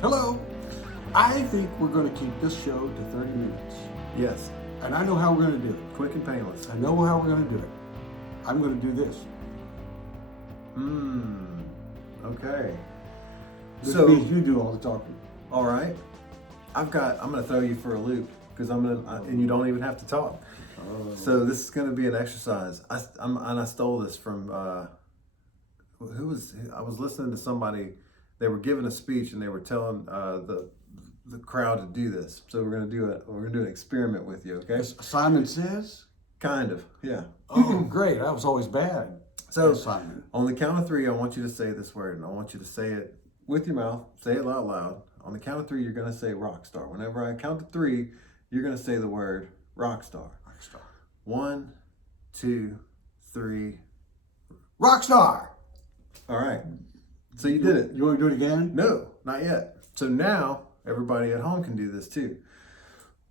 Hello. I think we're going to keep this show to 30 minutes. Yes, And I know how we're going to do it. quick and painless. I know how we're going to do it. I'm going to do this. Okay. This So, means you do all the talking. all right. I'm gonna throw you for a loop because and you don't even have to talk. So this is gonna be an exercise. I stole this from, I was listening to somebody, they were giving a speech and they were telling, the crowd to do this. So we're gonna do an experiment with you, okay? Simon Says? Kind of, yeah. Oh, great. I was always bad. So Simon. on the count of three, I want you to say this word, and I want you to say it with your mouth. Say it out loud. On the count of three, you're going to say rock star. Whenever I count to three, you're going to say the word rock star. Rockstar. 1, 2, 3. Rockstar! All right. So you did it. You want to do it again? No, not yet. So now everybody at home can do this too.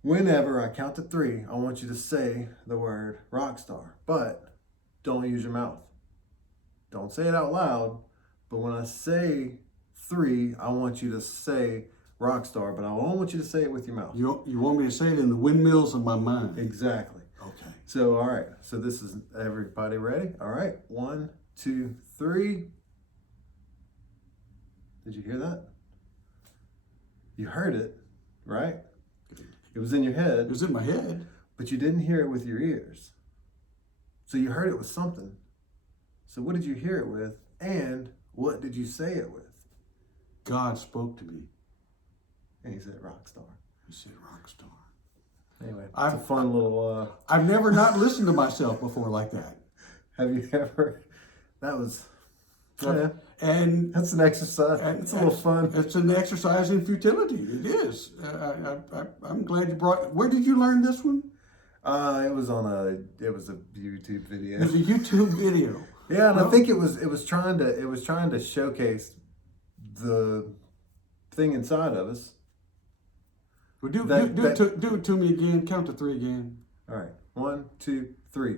Whenever I count to three, I want you to say the word rock star, but don't use your mouth. Don't say it out loud, but when I say three, I want you to say rock star, but I don't want you to say it with your mouth. You want me to say it in the windmills of my mind? Exactly. Okay. So, all right. So this is everybody ready? All right. 1, 2, 3. Did you hear that? You heard it, right? It was in your It head, was in my head. but you didn't hear it with your ears. So you heard it with something. So what did you hear it with? And what did you say it with? God spoke to me. And he said rock star. He said rockstar. Anyway, it's a fun little, I've never not listened to myself before like that. have you ever, that was, yeah, And that's an exercise. It's a little fun. It's an exercise in futility. It is. I'm glad you brought. Where did you learn this one? It was a YouTube video. It was a YouTube video. Yeah, and I think it was trying to showcase the thing inside of us. Well, do it to me again. Count to three again. All right, 1, 2, 3.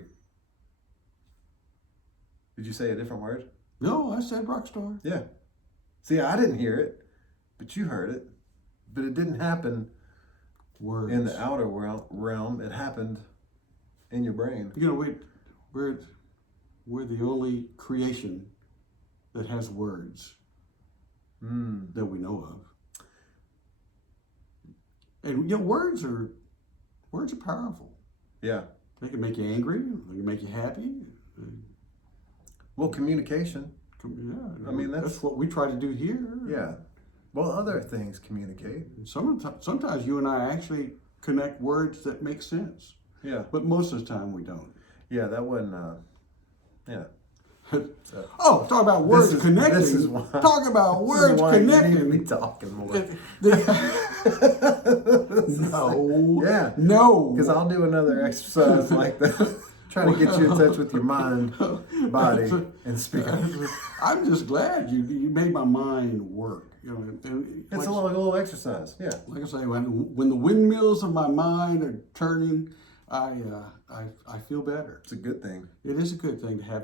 Did you say a different word? No, I said rockstar. Yeah. See, I didn't hear it, but you heard it. But it didn't happen Words. in the outer realm. It happened in your brain. You know, we're the only creation that has words that we know of. And you know, words are powerful. Yeah. They can make you angry. They can make you happy. Well, communication. Yeah, I mean, that's what we try to do here. Yeah. Well, other things communicate. Sometimes you and I actually connect words that make sense, Yeah. but most of the time we don't. Yeah, that wasn't, yeah. Oh, talk about words connecting. This is why. Talk about This is words why connecting. You need to be talking more. No. Yeah. No. Because I'll do another exercise like that. Trying to get you in touch with your mind, body, and spirit. I'm just glad you made my mind work. You know, and It's a little exercise. Yeah. like I say, when the windmills of my mind are turning, I feel better. It's a good thing. It is a good thing to have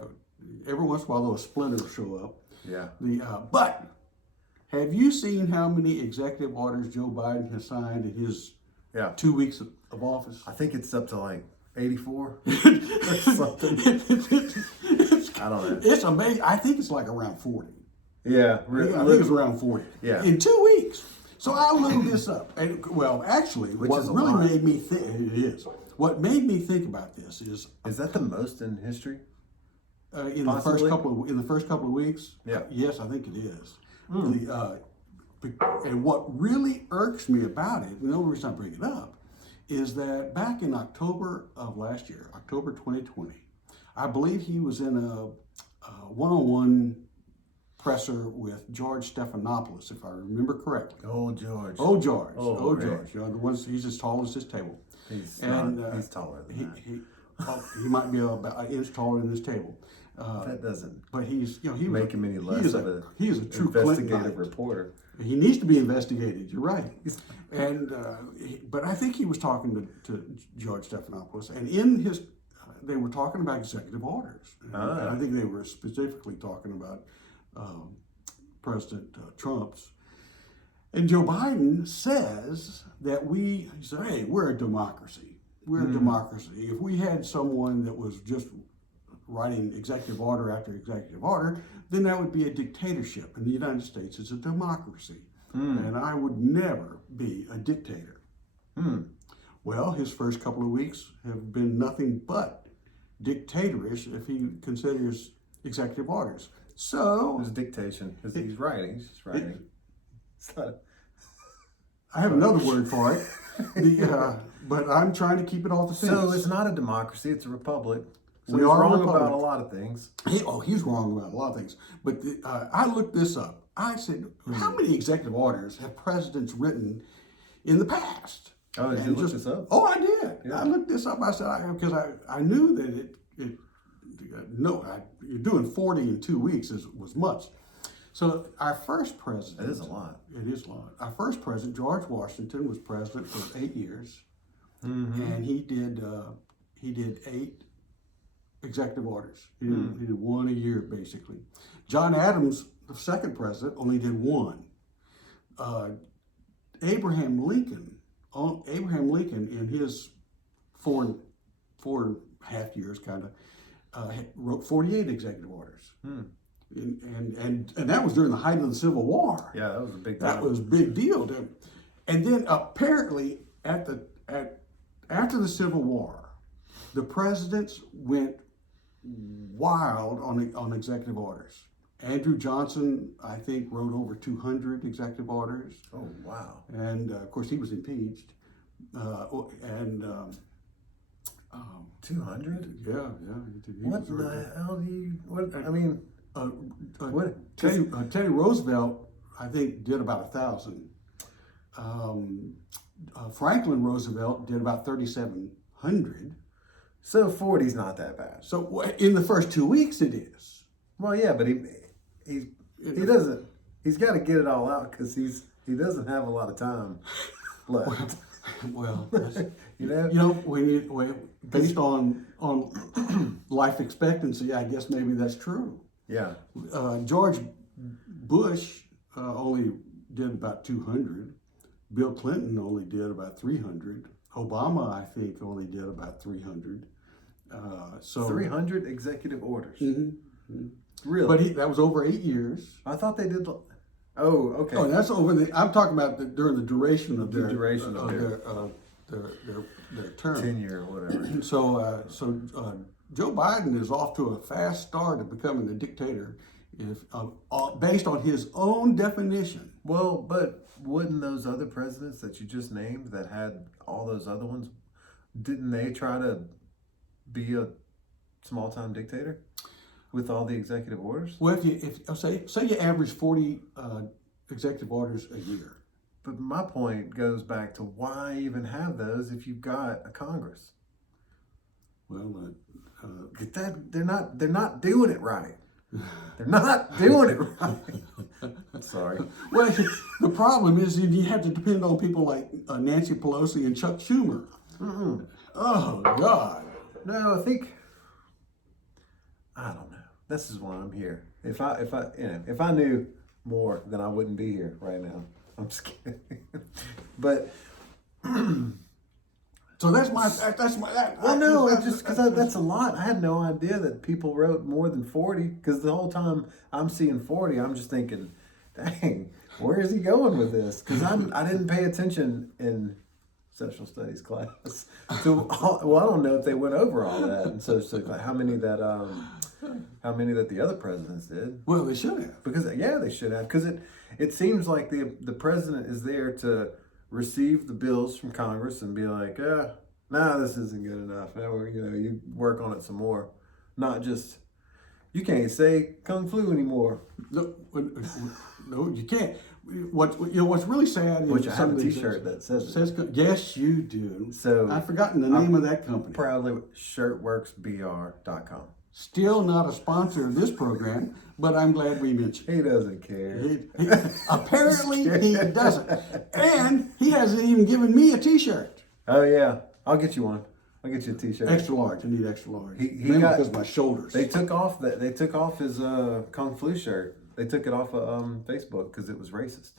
every once in a while those splinters show up. Yeah. But have you seen how many executive orders Joe Biden has signed in his Yeah. 2 weeks of office? I think it's up to like 84 or something. I don't know. It's amazing. I think it's like around 40. Yeah. I think it's around 40. Yeah. In 2 weeks. So I looked this up. And, well, actually, Which what is a really lot. made me think, it is. What made me think about this is Is that the most in history? in the first couple of weeks. Yeah. Yes, I think it is. And what really irks me about it, and the only reason I bring it up, is that back in October of last year, October 2020, I believe he was in a one-on-one presser with George Stephanopoulos, if I remember correctly. Oh, George. Oh, George. Oh, Oh, right. George. You know, the ones he's as tall as this table. He's taller than that. He might be about an inch taller than this table. That doesn't But he's, you know, he make him any less of a he is a true Clintonite. investigative reporter. He needs to be investigated. You're right. And but I think he was talking to George Stephanopoulos, and in his, they were talking about executive orders. And I think they were specifically talking about President Trump's. And Joe Biden says that he said, hey, we're a democracy. We're a democracy. If we had someone that was just writing executive order after executive order, then that would be a dictatorship. And the United States is a democracy. And I would never be a dictator. Well, his first couple of weeks have been nothing but dictatorish if he considers executive orders. So It's dictation. Because he's writing. He's just writing. It's not I have another word for it, but I'm trying to keep it off the fence. So it's not a democracy, it's a republic. So We he's are a wrong republic. about a lot of things. He's wrong about a lot of things. But I looked this up. I said, how many executive orders have presidents written in the past? Oh, did you And look this up? Oh, I did. Yeah. I looked this up. I said, because I knew that you're doing 40 in 2 weeks was much. So our first president. That is a lot. It is a lot. Our first president, George Washington, was president for 8 years. And he did 8 executive orders. He did one a year, basically. John Adams, the second president, only did one. Abraham Lincoln in his four and a half years, kind of, wrote 48 executive orders. And that was during the height of the Civil War. Yeah, that was a big That deal. was a big deal. And then apparently after the Civil War, the presidents went wild on executive orders. Andrew Johnson, I think, wrote over 200 executive orders. Oh, wow. And of course, he was impeached. 200? Yeah. What the hell do you, what, I mean, what? Teddy Roosevelt, I think, did about 1,000. Franklin Roosevelt did about 3,700. So 40's not that bad. So in the first 2 weeks, it is. Well, yeah, but he doesn't, he's got to get it all out because he doesn't have a lot of time left. Well, that's, You know? based on life expectancy, I guess maybe that's true. Yeah. George Bush only did about 200. Bill Clinton only did about 300. Obama, I think, only did about 300. So 300 executive orders. Mhm. Really? But that was over 8 years. I thought they did. Oh, okay. Oh, and that's over I'm talking about during the duration of their their term. Tenure or whatever. So Joe Biden is off to a fast start of becoming a dictator, based on his own definition. Well, but wouldn't those other presidents that you just named that had all those other ones, didn't they try to be a small-time dictator with all the executive orders? Well, if say you average 40 executive orders a year. But my point goes back to why even have those if you've got a Congress? Well, Get that they're not doing it right. They're not doing it right. Sorry. well, the problem is you have to depend on people like Nancy Pelosi and Chuck Schumer. Oh God. No, I don't know. This is why I'm here. If I knew more, then I wouldn't be here right now. I'm just kidding. But So that's my. well, no, because that's a lot. I had no idea that people wrote more than 40. Because the whole time I'm seeing 40, I'm just thinking, dang, where is he going with this? Because I didn't pay attention in social studies class. So, well, I don't know if they went over all that. And so like how many that the other presidents did. Well, they should have. Because yeah, they should have. Because it seems like the president is there to receive the bills from Congress and be like, nah, this isn't good enough. Now you work on it some more. Not just, you can't say Kung Flu anymore. No, you can't. What's really sad Which is I have a somebody T-shirt that says it. says yes, you do. So I've forgotten the name of that company. Proudly, shirtworksbr.com. Still not a sponsor of this program, but I'm glad we mentioned. He doesn't care. Apparently, he doesn't, and he hasn't even given me a T-shirt. Oh yeah, I'll get you one. I'll get you a T-shirt. Extra large. I need extra large. He Maybe got- because of my shoulders. They took off his Kung Flu shirt. They took it off of Facebook because it was racist.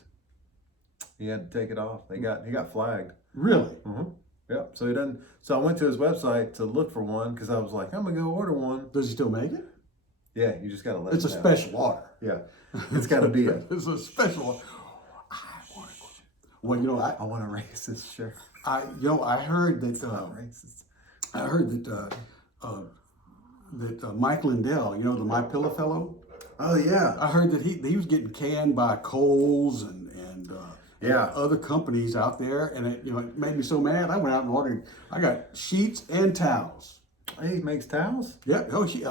He had to take it off. He got flagged. Really? Mm-hmm. Yep. So he doesn't. So I went to his website to look for one because I was like, I'm gonna go order one. Does he still make it? Yeah, you just gotta let. It's a him know. special order. Yeah, it's got to be a. It's a special order. Well, you know, I want a racist shirt. I heard that Racist. I heard that Mike Lindell, you know, the My Pillow fellow. Oh yeah. I heard that he was getting canned by Kohl's and Yeah. other companies out there, and it made me so mad. I went out and ordered. I got sheets and towels. He makes towels. Yep. Oh, you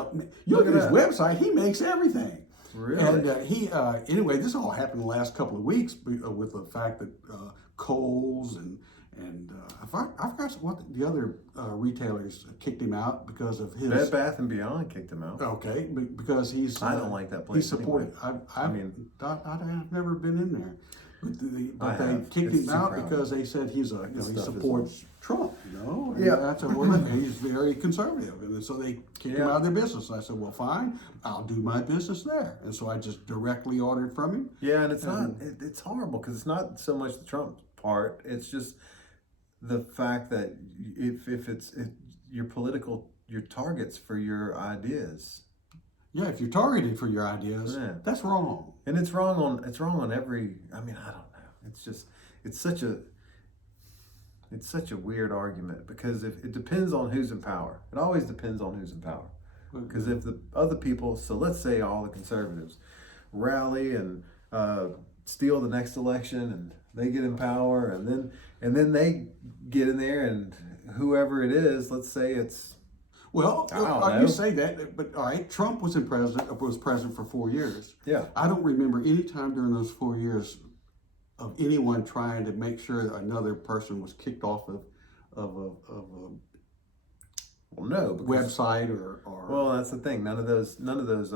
look at his that. website. He makes everything. Really? And anyway, this all happened the last couple of weeks with the fact that Kohl's and I forgot what the other retailers kicked him out because of his. Bed Bath and Beyond kicked him out. Okay, because he's. I don't like that place. He supported. Anyway. I've never been in there, but they have. kicked It's him out too crowded. because they said he stuff is supports Trump. And Yeah. that's he's very conservative, and so they kicked him out of their business. And I said, well, fine, I'll do my business there, and so I just directly ordered from him. Yeah, and it's not. It's horrible because it's not so much the Trump part. It's just the fact that if your targets for your ideas. Yeah, if you're targeted for your ideas, that's wrong. And it's wrong on every. I mean, I don't know. It's just it's such a weird argument because if it depends on who's in power. It always depends on who's in power. Because if the other people, so let's say all the conservatives rally and steal the next election and they get in power and then they get in there and whoever it is, let's say it's. Well, I don't know. you say that, but all right, Trump was president for 4 years. Yeah. I don't remember any time during those 4 years of anyone trying to make sure another person was kicked off of a Well, no. Because, website or. well, that's the thing. None of those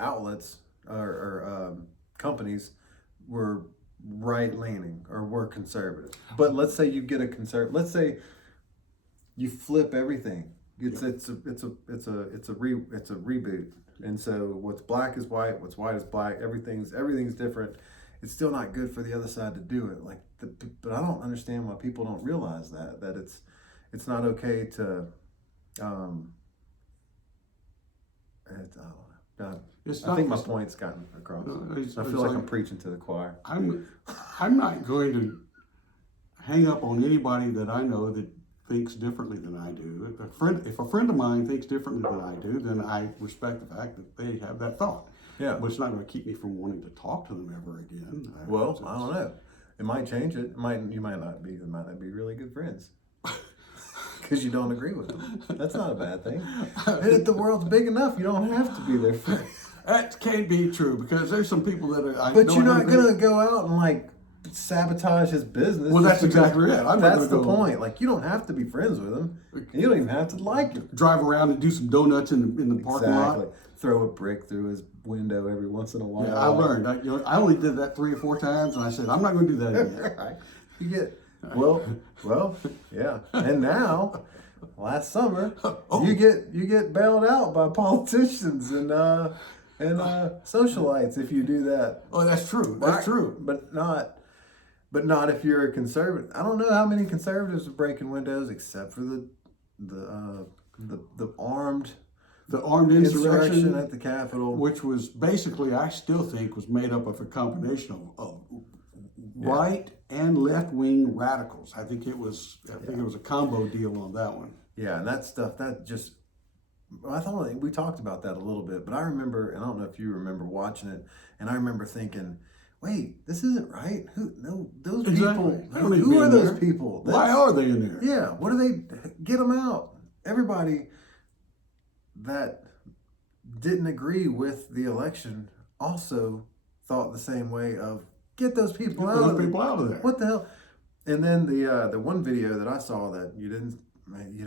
outlets or companies were right leaning or were conservative. But let's say you get a conservative. Let's say you flip everything. It's a reboot. And so what's black is white, what's white is black. Everything's different. It's still not good for the other side to do it. But I don't understand why people don't realize that it's not okay to. I don't know. I think my point's gotten across. I feel like I'm preaching to the choir. I'm not going to hang up on anybody that I know that thinks differently than I do. If a friend of mine thinks differently than I do, then I respect the fact that they have that thought. Yeah. But it's not going to keep me from wanting to talk to them ever again. Well, I don't know. It might change it. You might not be really good friends. Because you don't agree with them. That's not a bad thing. And the world's big enough, you don't have to be their friend. That can't be true because there's some people that are. But you're not going to go out and sabotage his business. Well, that's exactly it. That's the point. You don't have to be friends with him. You don't even have to like him. Drive around and do some donuts in the parking lot. Throw a brick through his window every once in a while. Yeah, I learned. I only did that 3 or 4 times, and I said I'm not going to do that again. Right. You get well, yeah. And now, last summer, you get bailed out by politicians and socialites if you do that. Oh, that's true. That's true. But not if you're a conservative. I don't know how many conservatives are breaking windows except for the armed. The armed insurrection at the Capitol, which was basically, I still think, was made up of a combination of right and left-wing radicals. I think it was a combo deal on that one. Yeah, and that stuff, I thought we talked about that a little bit, but I remember, and I don't know if you remember watching it, and I remember thinking, wait, this isn't right. Those people, who are those people? Why are they in there? Yeah, what are they? Get them out. Everybody that didn't agree with the election also thought the same way of get those people out of there. What the hell? And then the one video that I saw that you'd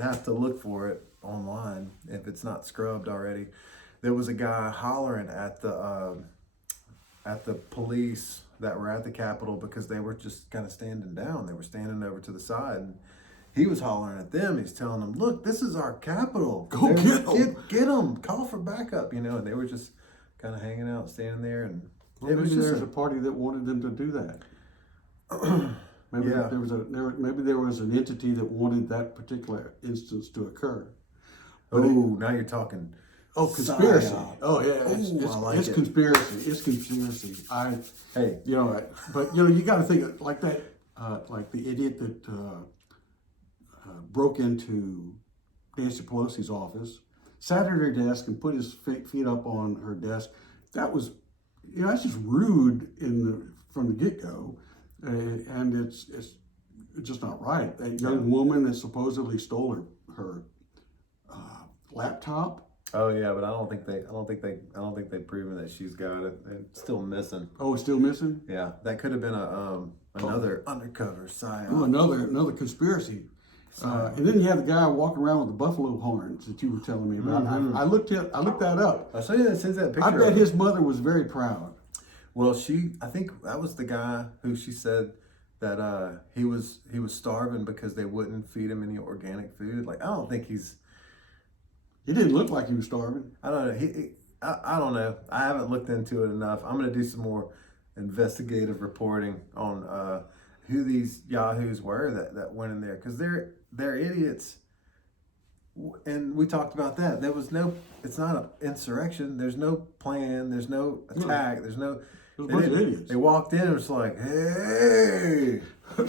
have to look for it online if it's not scrubbed already. There was a guy hollering at the police that were at the Capitol because they were just kind of standing down. They were standing over to the side and he was hollering at them. He's telling them, look, this is our Capitol. Go get them. Get them. Call for backup, and they were just kind of hanging out, standing there. And Well, maybe there's a party that wanted them to do that. Maybe Yeah. maybe there was an entity that wanted that particular instance to occur. Oh, But it- now you're talking. Oh, conspiracy. Psyop. Oh, yeah. Ooh, I like it's it. conspiracy. It's conspiracy. Hey, But you got to think like that, like the idiot that broke into Nancy Pelosi's office, sat at her desk and put his feet up on her desk. That was, that's just rude from the get go, and it's just not right. That young woman that supposedly stole her laptop. oh yeah, but I don't think they've proven that she's got it. It's still missing. Oh, it's still missing. Yeah, that could have been another undercover psyop. Oh, another conspiracy. And then you have the guy walking around with the buffalo horns that you were telling me about. I looked that up. I'll show you that picture. I bet his mother was very proud. Well, I think that was the guy who she said that he was starving because they wouldn't feed him any organic food. Like, I don't think he's. He didn't look like he was starving. I don't know. I don't know. I haven't looked into it enough. I'm gonna do some more investigative reporting on who these yahoos were that went in there, because they're idiots. And we talked about that. It's not an insurrection. There's no plan. There's no attack. There's no. There's a bunch of idiots. They walked in and was like, "Hey,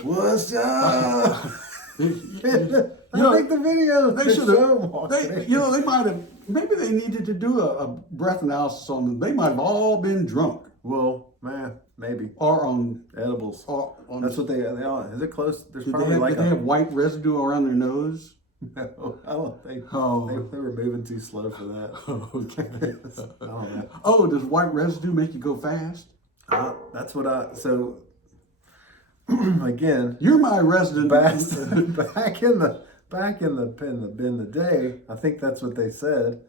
what's up?" I think the video. They should have. They might have. Maybe they needed to do a breath analysis on them. They might have all been drunk Well, man, maybe or on. edibles. Or on That's what they are. Is it close? There's did probably they have white residue around their nose? No, I don't think. Oh. They were moving too slow for that. Okay. I don't know. Oh, does white residue make you go fast? That's what so again, You're my resident. back in the day, I think that's what they said.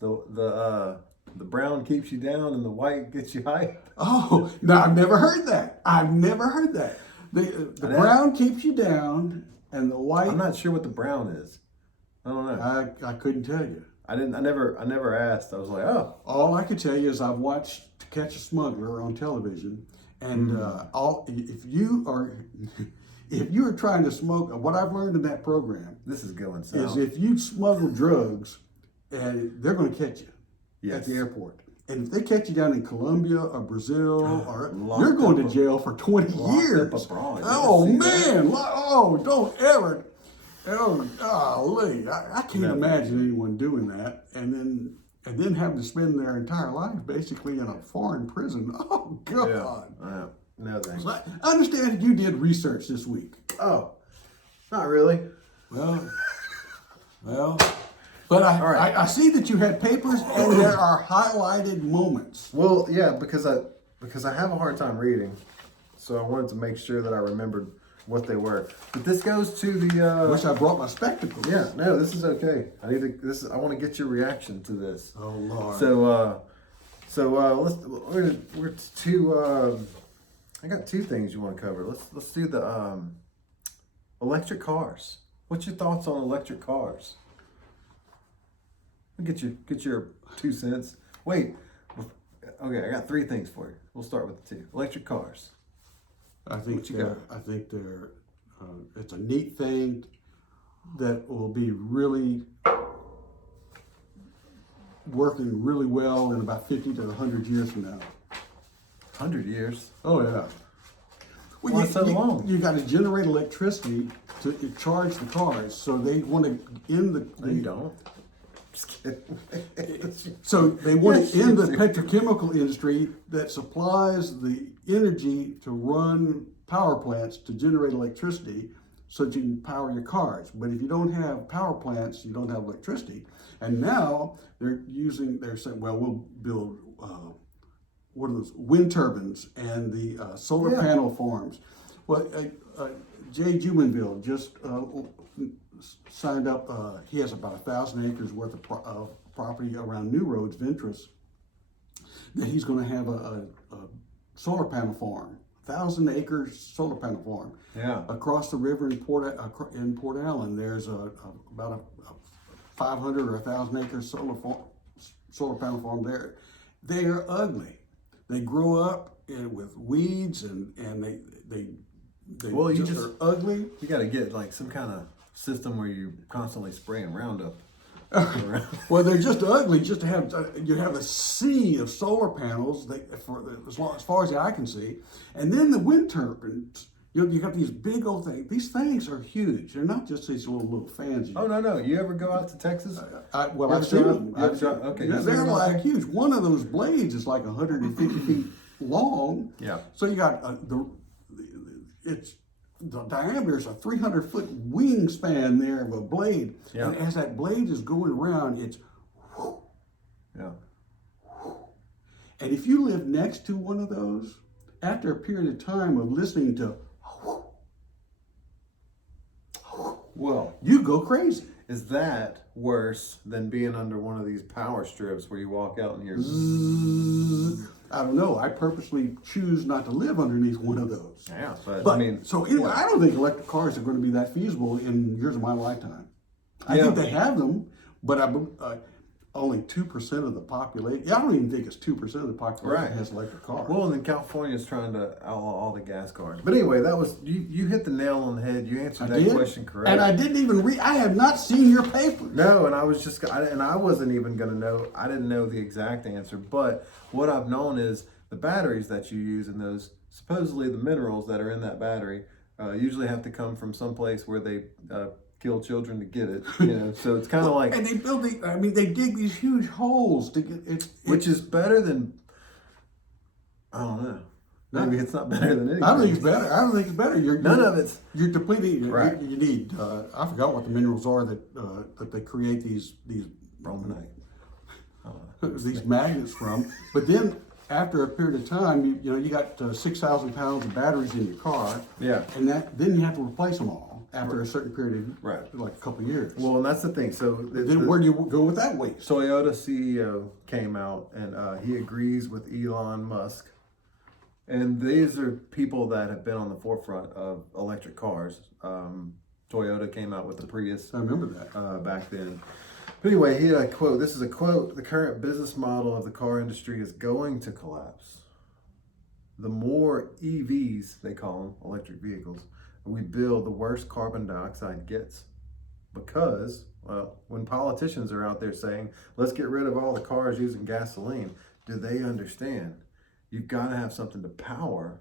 The brown keeps you down and the white gets you hyped. Oh, no, I've never heard that. The brown keeps you down, and the white. I'm not sure what the brown is. I don't know. I couldn't tell you. I never asked. I was like, oh, All I could tell you is I've watched To Catch a Smuggler on television, and if you are trying to smoke, what I've learned in that program this is going is south. if you smuggle drugs, and they're going to catch you at Yes. the airport. And if they catch you down in Colombia or Brazil, Locked you're going up to jail for 20 locked years. up abroad. You Oh ever see man! Don't ever. Oh, golly. I can't No. imagine anyone doing that, and then having to spend their entire life basically in a foreign prison. Oh God! No thanks. So I understand that you did research this week. Oh, not really. Well, but I see that you had papers, and there are highlighted moments. Well, yeah, because I have a hard time reading, so I wanted to make sure that I remembered what they were. But this goes to I the. wish I brought my spectacles. Yeah, no, this is okay. I want to get your reaction to this. Oh Lord. We're to. I got two things you want to cover. Let's do the electric cars. What's your thoughts on electric cars? Get your 2 cents. Wait. Okay, I got three things for you. We'll start with the two. Electric cars. I think What you they're. It's a neat thing that will be really working really well in about 50 to 100 years from now. 100 years. Oh yeah. Well, Why so long? You got to generate electricity to charge the cars, so they want to end the. No, you don't. Just kidding. So they want Yes, to end the yes. petrochemical industry that supplies the energy to run power plants to generate electricity so that you can power your cars. But if you don't have power plants, you don't have electricity. And now they're saying, well, we'll build, what are those, wind turbines and the solar Yeah. panel farms. Well, Jay Jumonville just signed up. He has about 1,000 acres worth of property around New Roads, Ventris, that he's going to have a solar panel farm, 1,000 acres solar panel farm. Yeah. Across the river in Port Allen, there's about a 500 or 1,000 acre solar panel farm there. They are ugly. They grow up with weeds and they They Well, you just just- are ugly. You got to get like some kind of system where you constantly spraying Roundup. around. Well, they're just ugly. Just to have you have a sea of solar panels as far as the eye can see, and then the wind turbines. You got these big old things. These things are huge. They're not just these little fans. Oh no! You ever go out to Texas? I've ever seen drive- them. you ever drive- okay, Yeah, you they're seen them? like huge. One of those blades is like 150 feet long. Yeah. So you got the diameter is a 300-foot wingspan there of a blade. Yeah. And as that blade is going around, it's Yeah. and if you live next to one of those, after a period of time of listening to, Well, you go crazy. is that worse than being under one of these power strips where you walk out and you're? I don't know. I purposely choose not to live underneath one of those. Yeah, but, But I mean, so anyway, I don't think electric cars are going to be that feasible in years of my lifetime. I Yeah. think they have them, but only 2% of the population. I don't even think it's 2% of the population Right. has electric cars. well, and then California's trying to outlaw all the gas cars. But anyway, that was you hit the nail on the head. You answered that question correct. And I didn't even read. I have not seen your paper. No, and I wasn't even gonna know. I didn't know the exact answer, but what I've known is the batteries that you use in those, supposedly the minerals that are in that battery, usually have to come from someplace where they kill children to get it. So it's kind of like, And they build they dig these huge holes to get it. which is better than, I don't know. Maybe it's not better than anything. I don't think it's better. I don't think it's better. None of it's You're depleting. Right. You need. I forgot what the minerals are that they create these bromonite. these magnets from. But then after a period of time, you got 6,000 pounds of batteries in your car. Yeah. And then you have to replace them all after a certain period of Right. like a couple of years. Well, and that's the thing. So then where do you go with that waste? Toyota CEO came out and he agrees with Elon Musk. And these are people that have been on the forefront of electric cars. Toyota came out with the Prius I remember that. back then. But anyway, he had a quote. This is a quote. The current business model of the car industry is going to collapse. The more EVs, they call them, electric vehicles, we build, the worse carbon dioxide gets. Because, well, when politicians are out there saying, let's get rid of all the cars using gasoline, do they understand? You've got to have something to power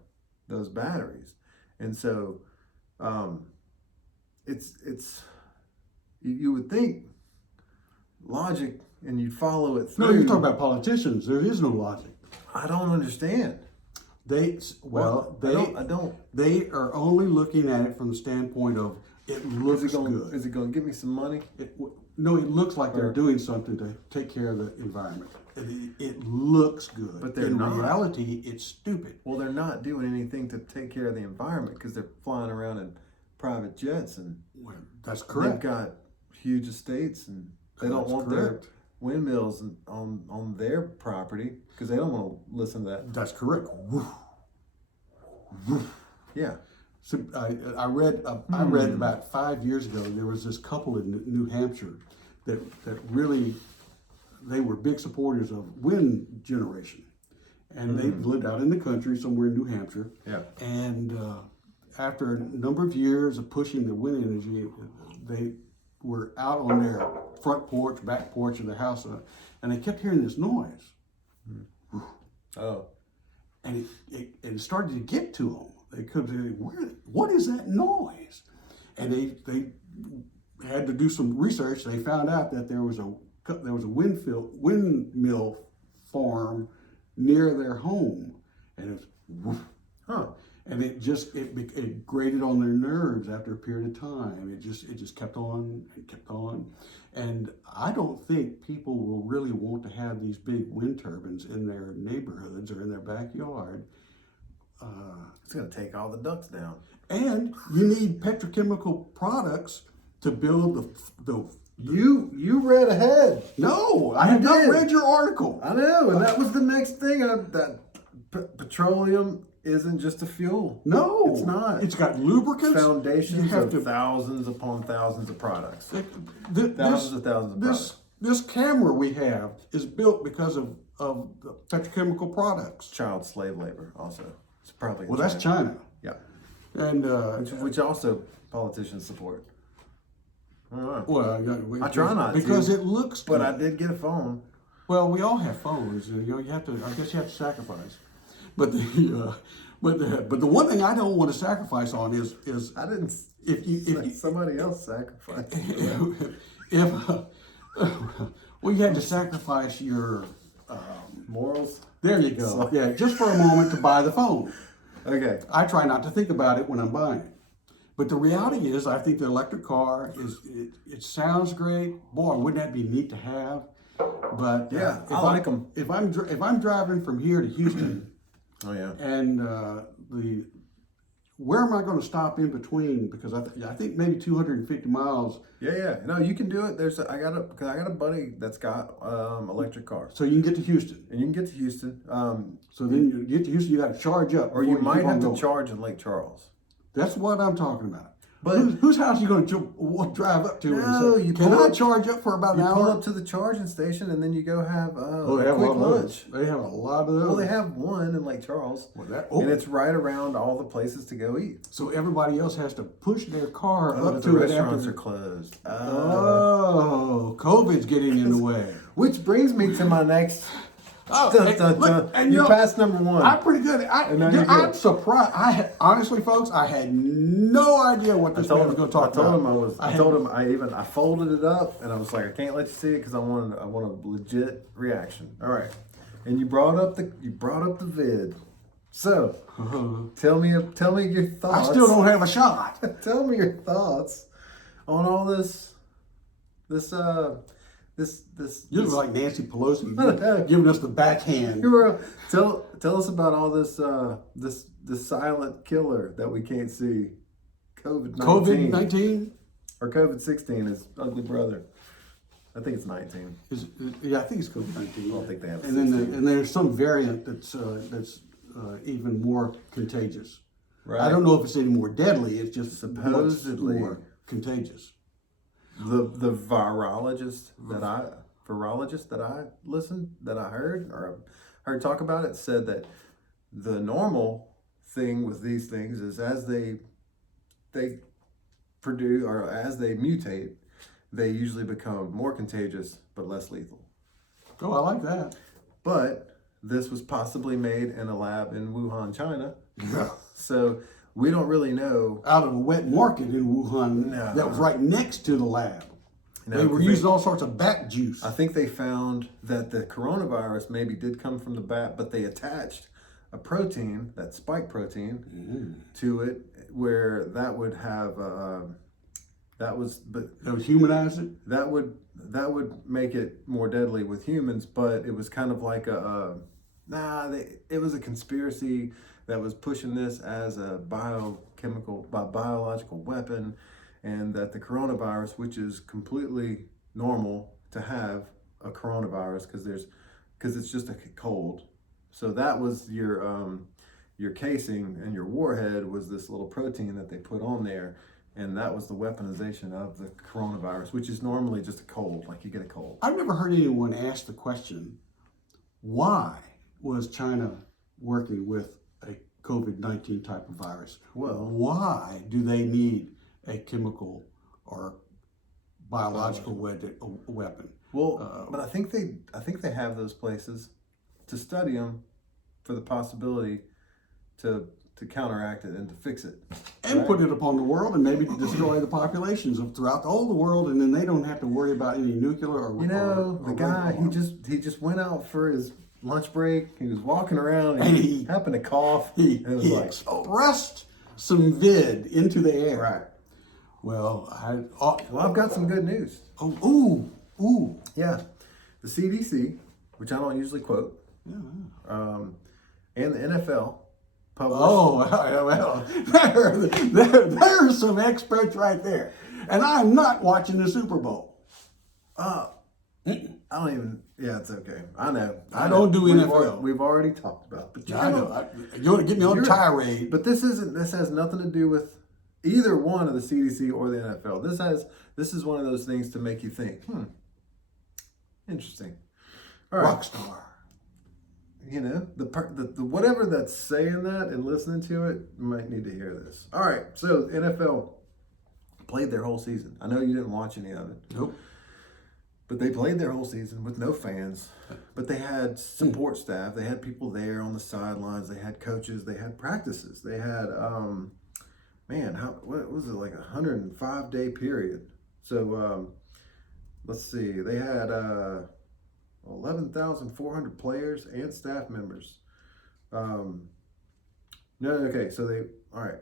those batteries. And so, you would think logic and you'd follow it through. No, you're talking about politicians. There is no logic. I don't understand. I don't. They are only looking at it from the standpoint of it looks good. Is it going to give me some money? No, it looks like they're doing something to take care of the environment. It looks good, But they're in not. reality, it's stupid. Well, they're not doing anything to take care of the environment because they're flying around in private jets and Well, that's they've correct. got huge estates and they don't That's want correct. their windmills on their property because they don't want to listen to that. That's correct. Woof. Yeah. So I read about 5 years ago. There was this couple in New Hampshire that really they were big supporters of wind generation, and they lived out in the country somewhere in New Hampshire. Yeah. And after a number of years of pushing the wind energy, they were out on their front porch, back porch of the house, and they kept hearing this noise. Oh. And it started to get to them. They could say, what is that noise? And they had to do some research. They found out that there was a windmill farm near their home, and it was, Huh. and it grated on their nerves after a period of time. It just kept on and kept on. And I don't think people will really want to have these big wind turbines in their neighborhoods or in their backyard. It's going to take all the ducks down. And you need petrochemical products to build the You read ahead. No, I have not did. read your article. I know, and that was the next thing. That petroleum isn't just a fuel. No, It's not. It's got lubricants. Foundations You have of to- thousands upon thousands of products. Thousands Thousands of thousands of products. This camera we have is built because of the petrochemical products. Child slave labor also. It's probably Well, that's China. Yeah. And which also politicians support. I don't know. well, I try not because to, it looks but good. I did get a phone. Well, we all have phones. You know, you have to. I guess you have to sacrifice. But but the one thing I don't want to sacrifice on is I didn't. if Somebody else sacrificed. if well, you had to sacrifice your. Morals. There you go. Yeah, just for a moment to buy the phone. Okay. I try not to think about it when I'm buying it. But the reality is, I think the electric car it sounds great. Boy, wouldn't that be neat to have? But Yeah, if I like them. If I'm driving from here to Houston, Oh yeah. and where am I going to stop in between? Because I think maybe 250 miles. Yeah. No, you can do it. I got a buddy that's got electric car, So you can get to Houston. and you can get to Houston. So then you get to Houston, you got to charge up. Or you before might keep on have to going. charge in Lake Charles. That's what I'm talking about. But- whose house are you going to drive up to? No, and say, you can pull I up- charge up for about an You hour? pull up to the charging station, and then you go have Oh, they a have quick a lot of lunch. those. They have a lot of those. Well, they have one in Lake Charles, Well, that- and it's right around all the places to go eat. so everybody else has to push their car Oh, up but to the it restaurants after. are closed. Oh, COVID's getting in the way. Which brings me to my next. Oh, Dun, and dun, look, dun. and You know, passed number one. I'm pretty good. And now you're I'm good. surprised. Honestly, folks, I had no idea what this man was going to talk I told about. him I folded it up, and I was like, I can't let you see it because I want a legit reaction. All right, and you brought up the vid. So tell me your thoughts. I still don't have a shot. Tell me your thoughts on all this. You're like Nancy Pelosi giving us the backhand. Tell us about all this this silent killer that we can't see. COVID-19. COVID-19? Or COVID-16 is ugly brother. I think it's 19. Yeah, I think it's COVID-19. I don't think they have And then 16. and there's some variant that's even more contagious. Right. I don't know if it's any more deadly. It's just Supposedly. more contagious. The virologist that I heard talk about it said that the normal thing with these things is as they produce or as they mutate, they usually become more contagious but less lethal. Oh, I like that. But this was possibly made in a lab in Wuhan, China. Yeah. So we don't really know. Out of a wet market in Wuhan No. that was right next to the lab. No, They were 'cause using all sorts of bat juice. I think they found that the coronavirus maybe did come from the bat, but they attached a protein, that spike protein, to it, where that would have that was humanized it. that would make it more deadly with humans. But it was kind of like it was a conspiracy that was pushing this as a biological weapon. And that the coronavirus, which is completely normal to have a coronavirus because it's just a cold. So that was your casing, and your warhead was this little protein that they put on there, and that was the weaponization of the coronavirus, which is normally just a cold, like you get a cold. I've never heard anyone ask the question, why was China working with a COVID-19 type of virus? Well- why do they need a chemical or biological weapon? Well, but I think they have those places to study them for the possibility to counteract it and to fix it. And Right. put it upon the world and maybe destroy the populations of throughout the whole world, and then they don't have to worry about any nuclear or The guy, regular he just went out for his lunch break. He was walking around and And he he- happened to cough. He and it was like, expressed some vid into the air. right. Well, Well, I've got some good news. ooh. Yeah, the CDC, which I don't usually quote, and the NFL published. Oh, well, there's some experts right there. And I'm not watching the Super Bowl. I don't even. Yeah, it's okay. I know. I don't do NFL. We've already talked about. But I know. You want to get me on a tirade. But this has nothing to do with either one of the CDC or the NFL. This is one of those things to make you think. Interesting. All right. Rockstar. you know, the whatever that's saying that and listening to it might need to hear this. All right, so NFL played their whole season. I know you didn't watch any of it. Nope. But they played their whole season with no fans. But they had support staff. They had people there on the sidelines. They had coaches. They had practices. They had, what was it, like a 105-day period. So let's see. They had 11,400 players and staff members. Okay. So all right,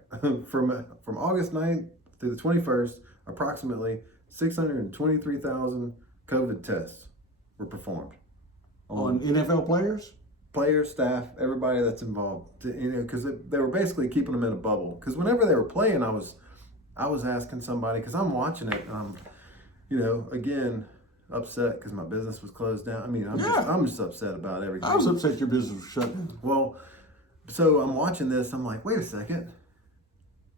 from August 9th through the 21st, approximately 623,000 COVID tests were performed On NFL players? Players, staff, everybody that's involved. You know, because they were basically keeping them in a bubble. Because whenever they were playing, I was asking somebody, because I'm watching it. You know, again, upset because my business was closed down. I mean, I'm just upset about everything. I was upset your business was shut down. Well, so I'm watching this. I'm like, wait a second.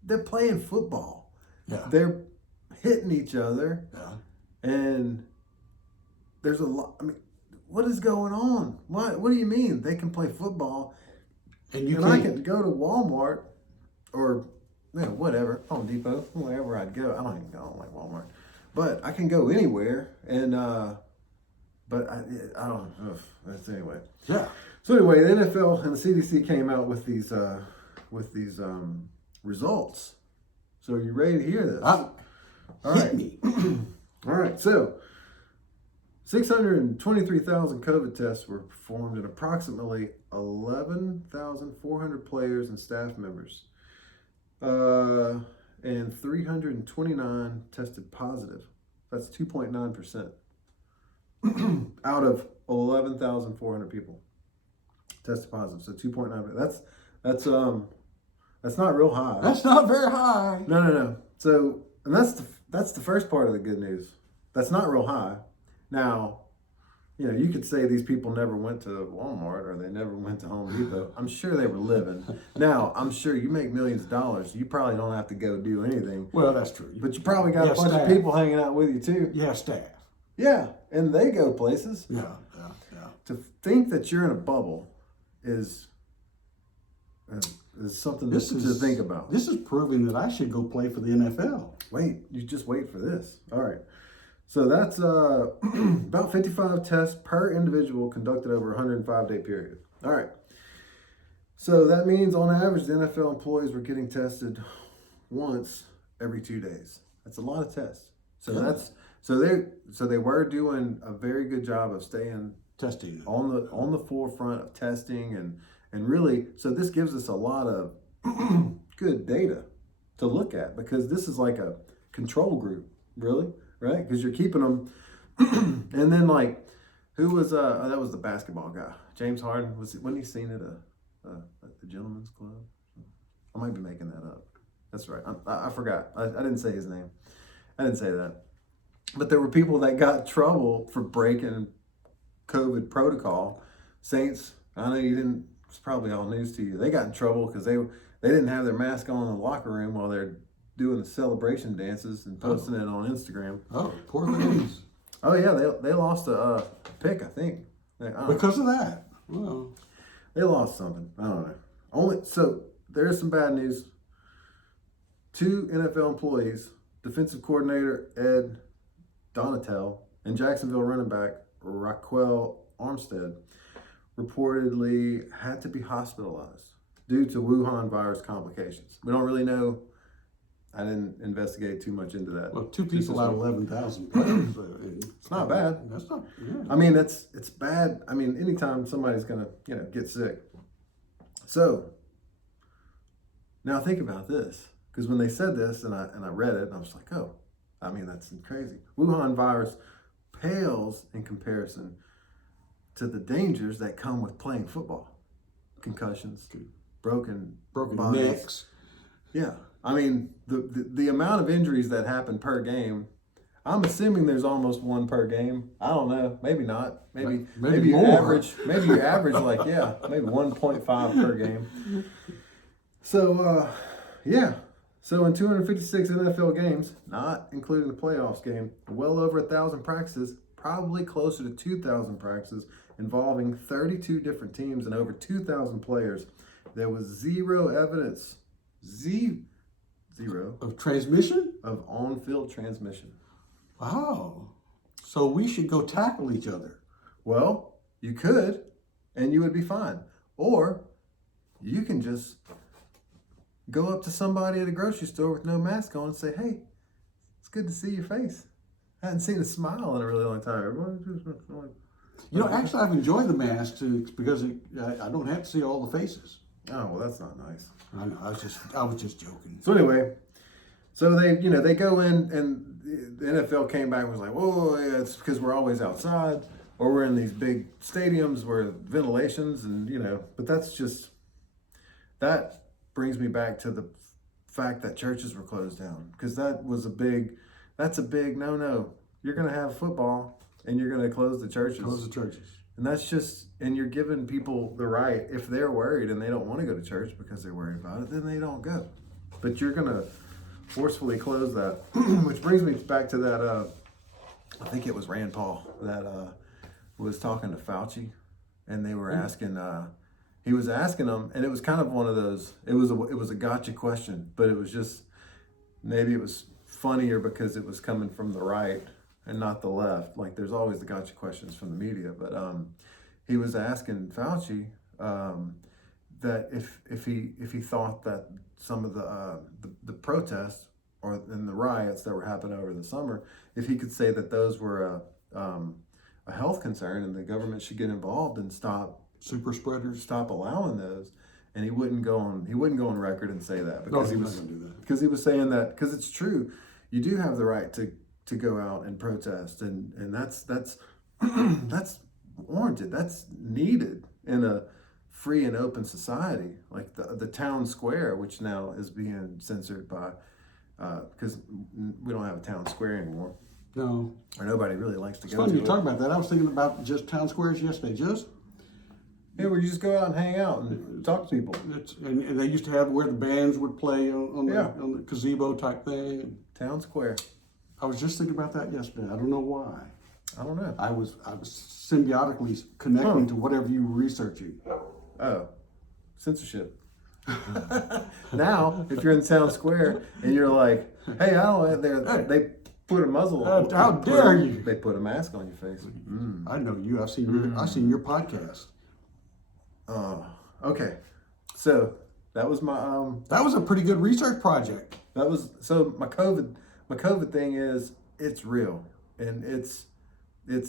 They're playing football. Yeah. They're hitting each other. Yeah. And there's a lot. I mean, what is going on? What do you mean they can play football And I can go to Walmart or whatever, Home Depot, wherever I'd go. I don't even go like Walmart, but I can go anywhere. And but I don't. That's anyway. Yeah. So anyway, the NFL and the CDC came out with these results. So are you ready to hear this? All right. Hit me. All right, so 623,000 COVID tests were performed, and approximately 11,400 players and staff members, and 329 tested positive. That's 2.9% out of 11,400 people tested positive. So 2.9. That's not real high. That's not very high. No. So, and that's the first part of the good news. That's not real high. Now, you know, you could say these people never went to Walmart or they never went to Home Depot. I'm sure they were living. Now, I'm sure you make millions of dollars. You probably don't have to go do anything. Well, that's true. But you probably got a bunch staff. of people hanging out with you too. You have staff. Yeah, and they go places. Yeah. To think that you're in a bubble is something to think about. This is proving that I should go play for the NFL. Wait for this. All right. So that's about 55 tests per individual conducted over a 105-day period. All right. So that means on average, the NFL employees were getting tested once every 2 days. That's a lot of tests. So they were doing a very good job of staying Testing. on the forefront of testing and really, so this gives us a lot of good data to look at, because this is like a control group, really, right? Because you're keeping them. And then like, who was that was the basketball guy, James Harden. Wasn't he seen at the Gentleman's Club? I might be making that up. That's right. I forgot. I didn't say his name. I didn't say that. But there were people that got in trouble for breaking COVID protocol. Saints, I know you didn't, it's probably all news to you. They got in trouble because they didn't have their mask on in the locker room while they're doing the celebration dances and posting it on Instagram. Oh, poor things. Oh yeah, they lost a pick, I think. Because of that. Well, they lost something. I don't know. So there is some bad news. 2 NFL employees, defensive coordinator Ed Donatel and Jacksonville running back Raquel Armstead, reportedly had to be hospitalized due to Wuhan virus complications. We don't really know. I didn't investigate too much into that. well, 2 people out of 11,000 players. It's not bad. That's not. Yeah. I mean, it's bad. I mean, anytime somebody's gonna get sick. So now think about this, because when they said this and I read it, and I was like, oh, I mean, that's crazy. Wuhan virus pales in comparison to the dangers that come with playing football. Concussions, broken bodies. necks. Yeah. I mean, the amount of injuries that happen per game, I'm assuming there's almost one per game. I don't know. Maybe not. Maybe you more. average like, maybe 1.5 per game. So, yeah. So in 256 NFL games, not including the playoffs game, well over 1,000 practices, probably closer to 2,000 practices, involving 32 different teams and over 2,000 players. There was zero evidence, zero, Of transmission? of on-field transmission. Wow. So we should go tackle each other. Well, you could, and you would be fine. Or you can just go up to somebody at a grocery store with no mask on and say, hey, it's good to see your face. I hadn't seen a smile in a really long time. Everyone just like, You know, actually, I've enjoyed the masks because I don't have to see all the faces. oh, well, that's not nice. I know. I was just joking. So anyway, so they go in, and the NFL came back and was like, whoa, yeah, it's because we're always outside, or we're in these big stadiums where ventilations, and but that brings me back to the fact that churches were closed down, because that's a big no. You're gonna have football, and you're gonna close the churches. Close the churches. And you're giving people the right, if they're worried and they don't want to go to church because they're worried about it, then they don't go. But you're going to forcefully close that. Which brings me back to that, I think it was Rand Paul that was talking to Fauci, and they were asking, he was asking them, and it was kind of one of those, it was a gotcha question, but it was just, maybe it was funnier because it was coming from the right and not the left. Like, there's always the gotcha questions from the media, but he was asking Fauci that if he thought that some of the protests and the riots that were happening over the summer, if he could say that those were a health concern and the government should get involved and stop Super spreaders. stop allowing those. And he wouldn't go on record and say that, because he's not gonna do that. because he was saying that, because it's true, you do have the right to go out and protest, and that's that's warranted, that's needed in a free and open society, like the town square, which now is being censored by because we don't have a town square anymore, No. or nobody really likes to It's go funny to you talk about that. I was thinking about just town squares yesterday. where you just go out and hang out and talk to people. And they used to have where the bands would play on Yeah. the gazebo type thing. And Town square. I was just thinking about that yesterday. I don't know why. I don't know. I was symbiotically connecting to whatever you were researching. Oh, censorship. Now, if you're in town square and you're like, hey, I don't, they put a muzzle on. How dare you? They put a mask on your face. I know you. I've seen your podcast. Okay. So that was my That was a pretty good research project. my COVID thing is, it's real, and it's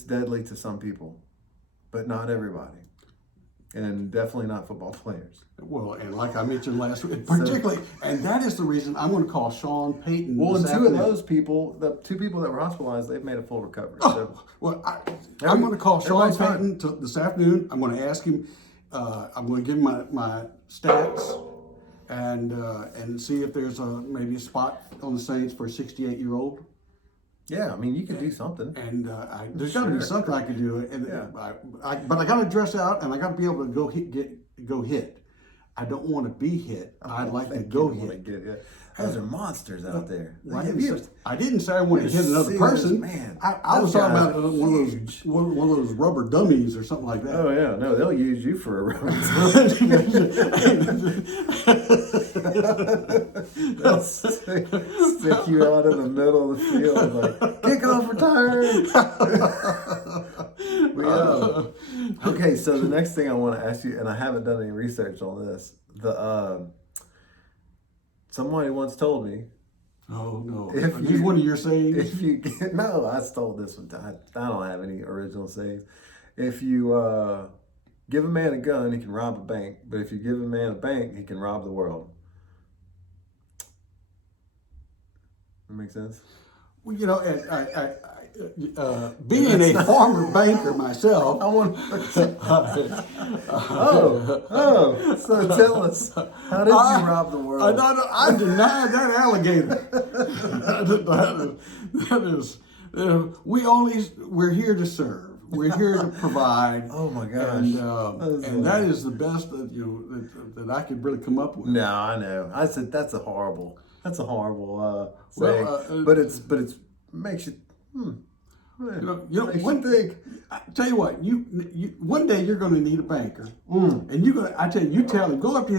deadly to some people, but not everybody. And definitely not football players. Well, and like I mentioned last week, particularly, and that is the reason I'm going to call Sean Payton. Well, and this two of afternoon. those people, the two people that were hospitalized, they've made a full recovery. Oh, well, I'm going to call Sean everybody's fine. Payton this afternoon. I'm going to ask him. I'm going to give him my stats and see if there's maybe a spot on the Saints for a 68-year-old. Yeah, I mean, you could do something. And there's got to be something I can do. And but I got to dress out, and I got to be able to go hit. I don't want to be hit. I'd like to go hit. Those are monsters out there. I didn't say I wanted to hit another person. Man, I was talking about one of those rubber dummies or something like that. Oh yeah, no, they'll use you for a rubber. They'll stick you out in the middle of the field, like kickoff retired. Okay, so the next thing I want to ask you, and I haven't done any research on this, somebody once told me. Oh no! If Is this one of your sayings? If you get, no, I stole this one. I don't have any original sayings. If you give a man a gun, he can rob a bank. But if you give a man a bank, he can rob the world. That make sense? Well, you know, being a former banker myself, I want. So tell us, how did you rob the world? I deny that alligator. that is, we're here to serve. We're here to provide. Oh my gosh! And that is the best that I could really come up with. No, I know. I said that's a horrible saying. But it's makes you. Makes you think. I tell you what, you one day you're going to need a banker, Mm. and you're going. I tell you, you tell him go up to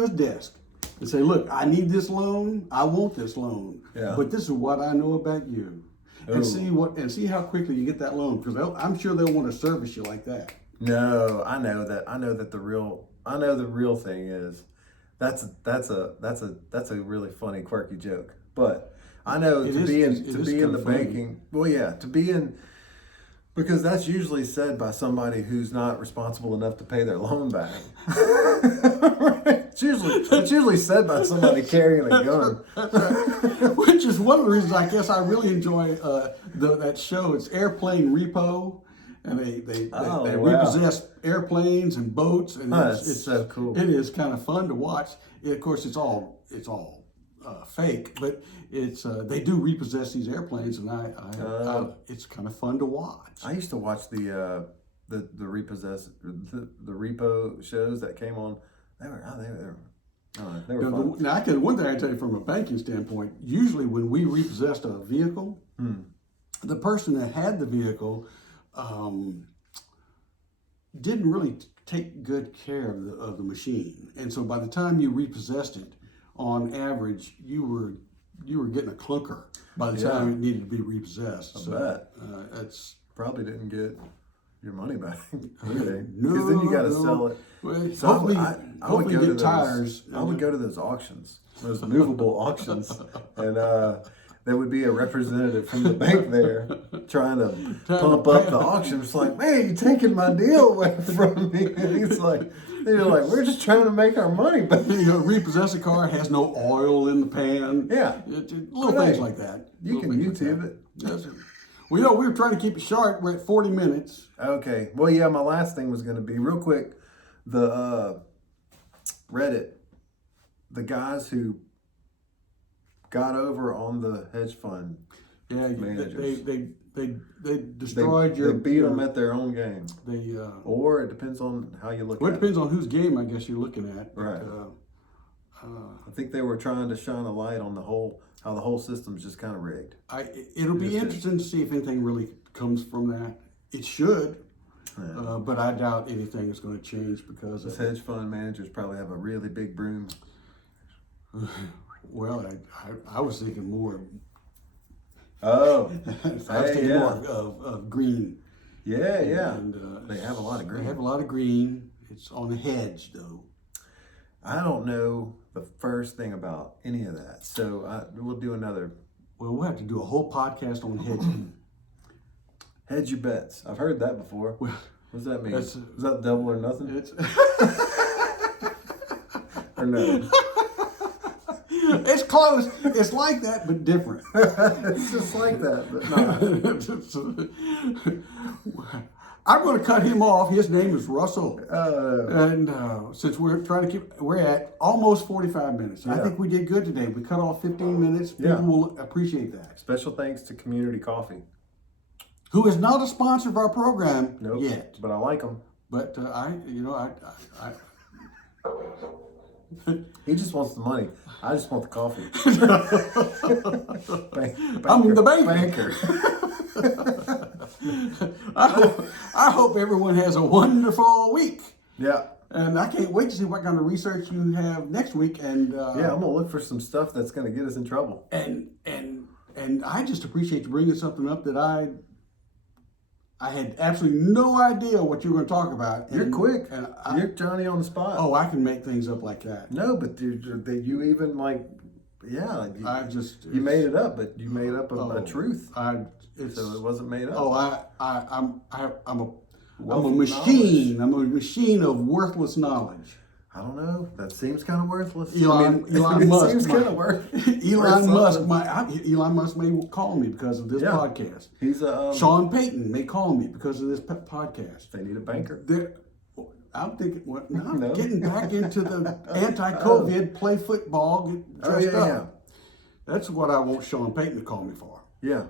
his desk, and say, "Look, I need this loan. I want this loan, Yeah. but this is what I know about you." And Ooh. see how quickly you get that loan, because I'm sure they'll want to service you like that. No, I know that. I know that the real thing is that's a really funny, quirky joke. But I know It to is- be in it to is be in kinda the funny. banking. Well, yeah, to be in because that's usually said by somebody who's not responsible enough to pay their loan back. It's usually said by somebody carrying a gun. Which is one of the reasons I guess I really enjoy that show. It's Airplane Repo, and they Oh, wow. repossess airplanes and boats, and That's so cool. It is kind of fun to watch. Of course, it's all fake, but it's they do repossess these airplanes, and it's kind of fun to watch. I used to watch the repo shows that came on. They were fun. Now, one thing I can tell you from a banking standpoint, usually when we repossessed a vehicle, the person that had the vehicle didn't really take good care of the machine, and so by the time you repossessed it, on average, you were getting a clunker by the time it needed to be repossessed. I bet. It's Probably didn't get your money back either. No, Because then you got to no. sell it. Well, So hopefully, I would hopefully go to get those, tires. I would go to those auctions, those movable auctions, and there would be a representative from the bank there trying to pump up the auction. It's like, man, you're taking my deal away from me. And they're like, we're just trying to make our money back. Repossess a car, has no oil in the pan. Yeah. Little things like that. You can YouTube it. Yes. Well, we were trying to keep it short. We're at 40 minutes. Okay. Well, yeah, my last thing was going to be real quick. The Reddit, the guys who got over on the hedge fund Yeah, managers. they destroyed They beat them at their own game. Or it depends on how you look Well, it at depends on whose game I guess you're looking at. But, Right. I think they were trying to shine a light on how the whole system's just kind of rigged. It'll be interesting to see if anything really comes from that. It should, Yeah. but I doubt anything is going to change because Those of hedge fund managers probably have a really big broom. Well, I was thinking more. Oh, I was thinking more of green. Yeah, yeah. And, they have a lot of green. They have a lot of green. It's on a hedge, though. I don't know the first thing about any of that, so we'll do another. Well, we'll have to do a whole podcast on hedging. Hedge your bets. I've heard that before. What does that mean? That's- Is that double or nothing? It's Or no? it's close. It's like that, but different. It's just like that, but not. I'm going to cut him off. His name is Russell. Uh, And since we're at almost 45 minutes. I Yeah. think we did good today. We cut off 15 minutes. People Yeah. will appreciate that. Special thanks to Community Coffee. Who is not a sponsor of our program Nope. yet. But I like them. But He just wants the money. I just want the coffee. I'm the banker. I hope everyone has a wonderful week. Yeah. And I can't wait to see what kind of research you have next week. And Yeah, I'm gonna look for some stuff that's gonna get us in trouble. and I just appreciate you bringing something up that I had absolutely no idea what you were going to talk about. You're quick. And You're Johnny on the spot. oh, I can make things up like that. No, but you even you made it up, but you made up a truth, so it wasn't made up. Oh, I'm a Wealth of machine. I'm a machine of worthless knowledge. I don't know. That seems kind of worthless. Elon it Musk. seems kind of worthless. Elon Musk may call me because of this podcast. He's a. Sean Payton may call me because of this podcast. They need a banker. I'm thinking, No. getting back into the anti-COVID, play football, get dressed up. Yeah. That's what I want Sean Payton to call me for. Yeah,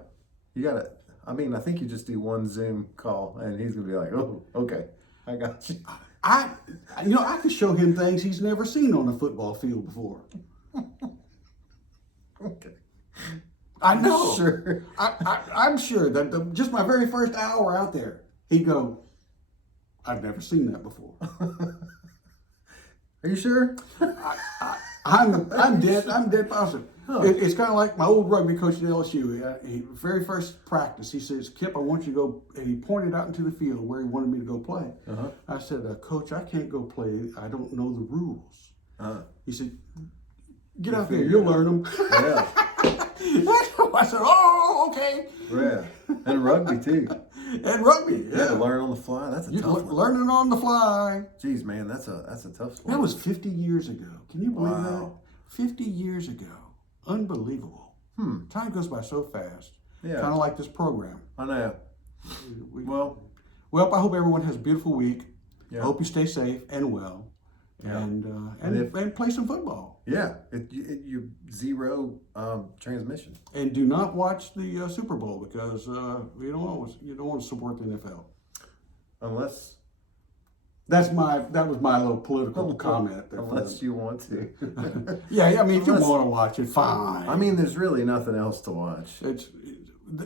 you got it. I mean, I think you just do one Zoom call, and he's gonna be like, "Oh, okay, I got you." I could show him things he's never seen on a football field before. Okay. I know. Sure. I'm sure that just my very first hour out there, he'd go, I've never seen that before. Are you sure? I'm dead positive. Huh. It's kind of like my old rugby coach at LSU. Very first practice, he says, Kip, I want you to go, and he pointed out into the field where he wanted me to go play. Uh-huh. I said, Coach, I can't go play. I don't know the rules. Uh-huh. He said, get out there, you'll learn them. Yeah. I said, oh, okay. Yeah. And rugby too. And rugby, You had to yeah. learn on the fly. That's a tough one. Learning on the fly. Jeez, man, that's a tough one. That was 50 years ago. Can you believe Wow. that? 50 years ago. Unbelievable. Time goes by so fast. Yeah. Kind of like this program. I know. Well, I hope everyone has a beautiful week. Yeah. I hope you stay safe and well. Yeah. And play some football. Yeah, you zero transmission. And do not watch the Super Bowl because you don't want to support the NFL. Unless That was my little political comment. There. unless you want to. Yeah, I mean, if you Unless- want to watch it, fine. I mean, there's really nothing else to watch.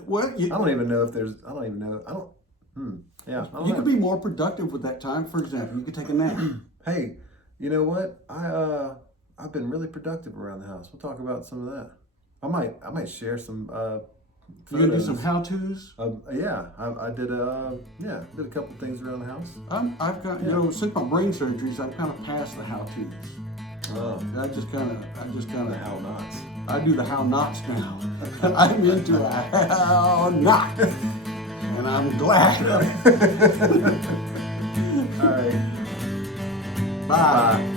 Well, I don't even know if there's. I don't even know. I don't. Yeah. I don't you know. could be more productive with that time. For example, you could take a nap. Hey, you know what? I've been really productive around the house. We'll talk about some of that. I might share some. You gonna do photos. some how-tos? Yeah, I did did a couple things around the house. I've got since my brain surgeries, I'm kind of past the how-tos. Oh, I just kind of how nots. I do the how-nots now. I'm into a how-not, and I'm glad of it. All right. Bye.